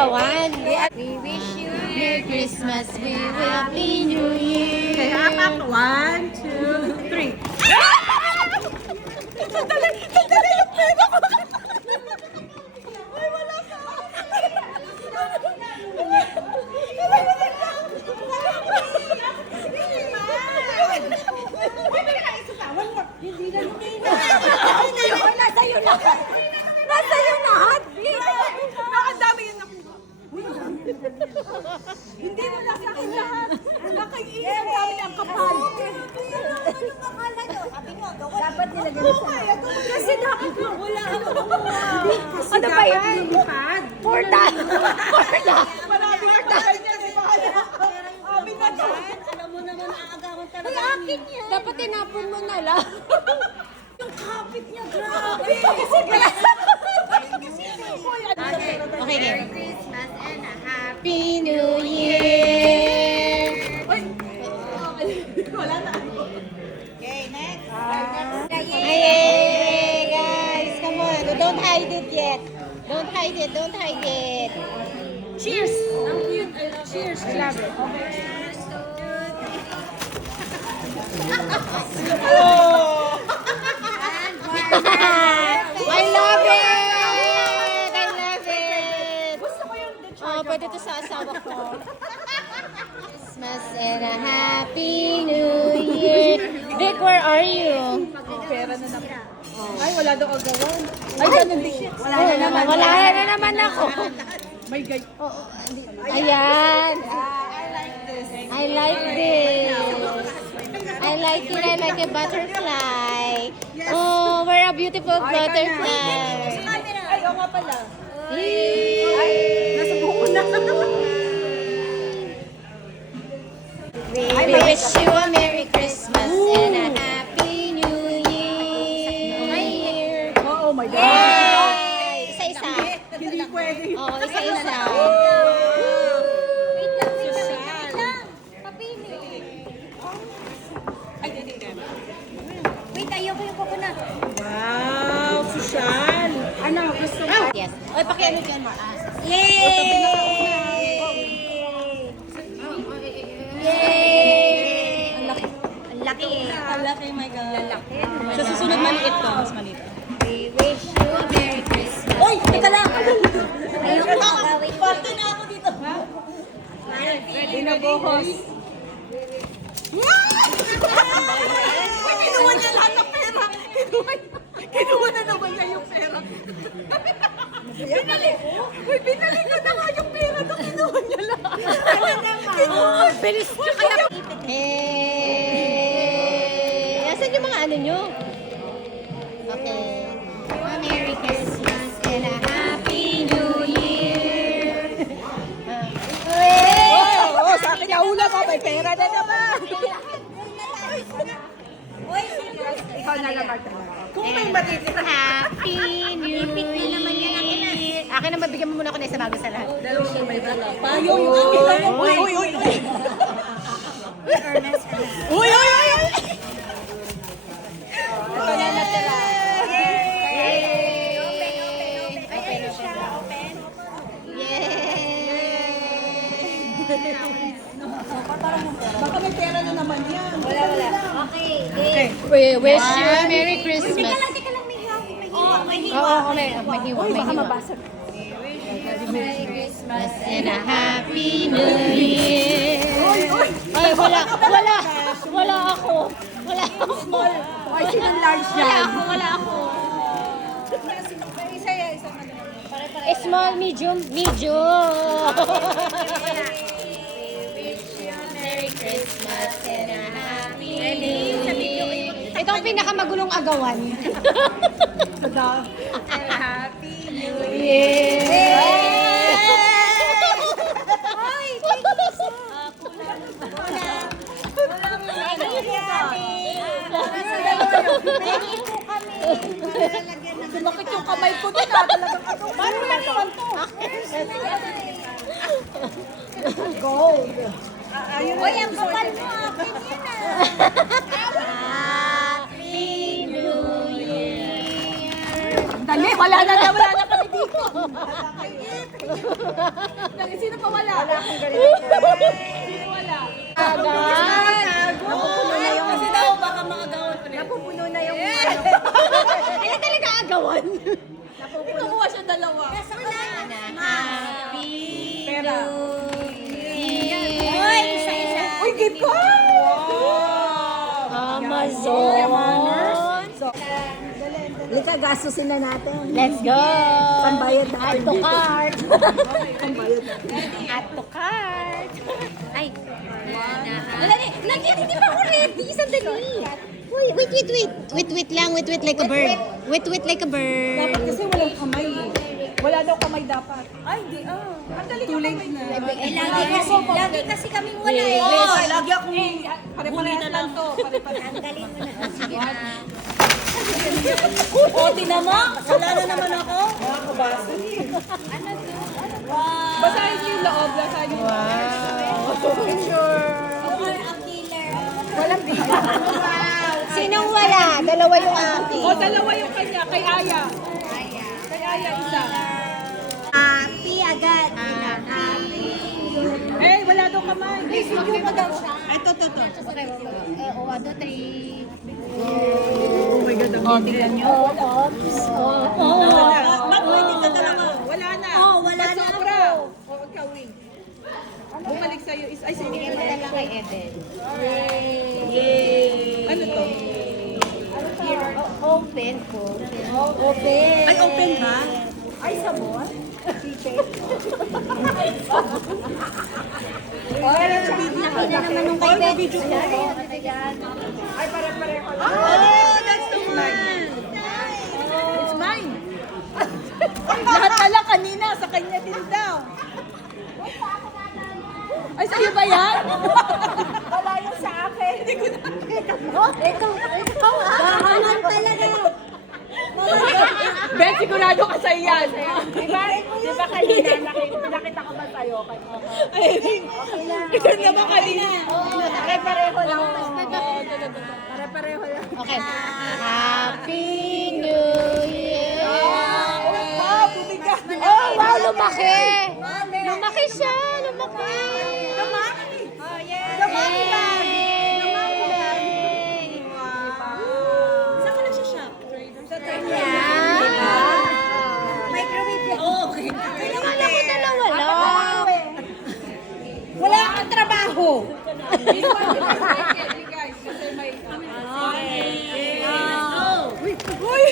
agawan. We wish you a Merry Christmas. We will Happy New Year. Okay, apat. 1, 2, 3. Sandali yung pera ko. Ay, wala ka. Nasa iyo lahat. Nakadami yun nakuha. Hindi mo lang sa akin lahat. Nakag-iisang dami ang kapal. Dapat nilagay mo sa kasi dapat wala ako nakuha. Ano ba yan? Porta! Porta! Marami ka tayo niya, di ba? Abi na dyan. Alam mo naman, aagawan talaga. Ay, akin yan. Dapat tinapon mo na lang. Yung kapit niya, grabe. Okay, Merry Christmas and a Happy New Year. Wala na. Hey, guys, come on. Don't hide it yet. Don't hide it. Don't hide it. Cheers! Ang cute. Cheers. I love it. Oh! I love it! I love it! Gusto ko yung Oh, pwede to sa asawa ko. Christmas and a Happy New Year. Vic, where are you? pera na naman. Ay, wala daw agawan. Ay, ganun din. Wala na naman. Wala na naman ako. May gay. Ayan. I like this. I like it. I like a butterfly. Oh, we're a beautiful butterfly. Ay, oo nga pala. Ay, nasa buko na. We wish you a Merry Christmas and a Happy New Year. Oh my God. Yay! Isa-isa. Hindi pwede. Oo, isa-isa. Wow, social. Ano, gusto mo? Yes. Oy, pakiano dyan mo. Yay! Yay! Ang laki. Ang laki eh. Ang laki, my God. Lalaki. Sa susunod maliit to, mas maliit. We wish you a Merry Christmas. Oy, teka lang. Ayoko magawin. Parte na ako dito. Ready na buhos. Uy, kinuha niya lahat ng pera. Kinuha na naman niya yung pera. Binalik ko na nga yung pera. Kinuha niya lahat. Kinuha. Bilis nyo kaya. Eh, asan yung mga ano nyo? Okay. A Merry Christmas and a Happy New Year. Oo, sa akin nauna ko. May pera na naman. Ikaw na lang, Marta. Kung may matitira. Happy New Year. Akin na mabigyan mo muna ako na isa bago sa lahat. Dalawang may dala. Payong. Uy, uy, uy. Uy, uy, uy. Ito na natira. Yay! Open. Yay! Baka may pera na naman yan. Wala. Okay. We wish you a Merry Christmas. Teka lang, may hiwa. Oo, may hiwa. Uy, baka mabasa. Merry Christmas and a Happy New Year. Ay, wala ako. Wala ako. Ay, sinong large yan? Wala ako. Small, medium. Merry Christmas and a Happy New Year. Ito ang pinakamagulong agawan. Happy New Year. Bakit yung kamay ko doon? Talagang ano? Paano lang naman to? Gold. Uy, ang kapal mo. Akin yan Happy New Year. Dali, wala na kami dito. Sino pa wala? Wala akong ganito. Sino wala? Agad. Napupuno na yung... Kasi daw baka makagawan pa rin. Napupuno na yung... Hindi talaga agawan. Kumuha siya dalawa. Happy Pera. Uy, isa-isa. Uy, gift ko! Amazon. Lika, gastusin na natin. Let's go. Pambayad na Add to cart. Pambayad na. Add to cart. Ay. Dali, hindi pa ako ready. Sandali. Uy, wait. Wait lang. Wait like a bird. Wait like a bird. Dapat kasi walang kamay eh. Wala daw kamay dapat. Ay, hindi ah. Ang dali ka kamay na. Lagi kasi kaming wala eh. Oo, lagi akong... Pare-parehas lang to. Pare-parehas. Sige na. O, tinama. Wala na naman ako. Makakabasa. Basahin niyo yung loob. Basahin niyo yung loob. Picture. Walang video. Sinong wala? Dalawa yung akin. O, dalawa yung kanya. Kay Aya. Kay Aya, isa. Happy agad. Eh, wala daw kamay. Okay pa daw siya. Ito. Okay. 1, 2, 3. Oh my God. Oh, tingnan nyo. Oops. Pwede ka talaga. Wala na. wala na Sobra. O, ikaw, wing. Bumalik sa'yo. Ay, sige. Bigyan mo na lang kay Eden. Ano to? Open ko. Open. Ay, open ba? Ay, sabon? Nakita naman nung kay Eden. Ay, pare-pareho lang. Oh, that's the one. It's mine. Lahat pala kanina, sa kanya din daw. Ay, sa'yo ba yan? Wala yung sa akin. Hindi ko na. Ikaw Bahanan talaga. Ben, sigurado ka sa'yo yan. Diba kanina, nakita ko ba sa'yo? Ay, ito na ba kanina? Pare-pareho lang. Pare-pareho lang. Okay. Happy New Year. Oh, wow, lumaki. Lumaki siya, lumaki. Lumaki ba? Yay! Saan ka nagsashop? Sa Microwave yan. Okay. Kala ko dalawa lang. Wala kang trabaho. Uy!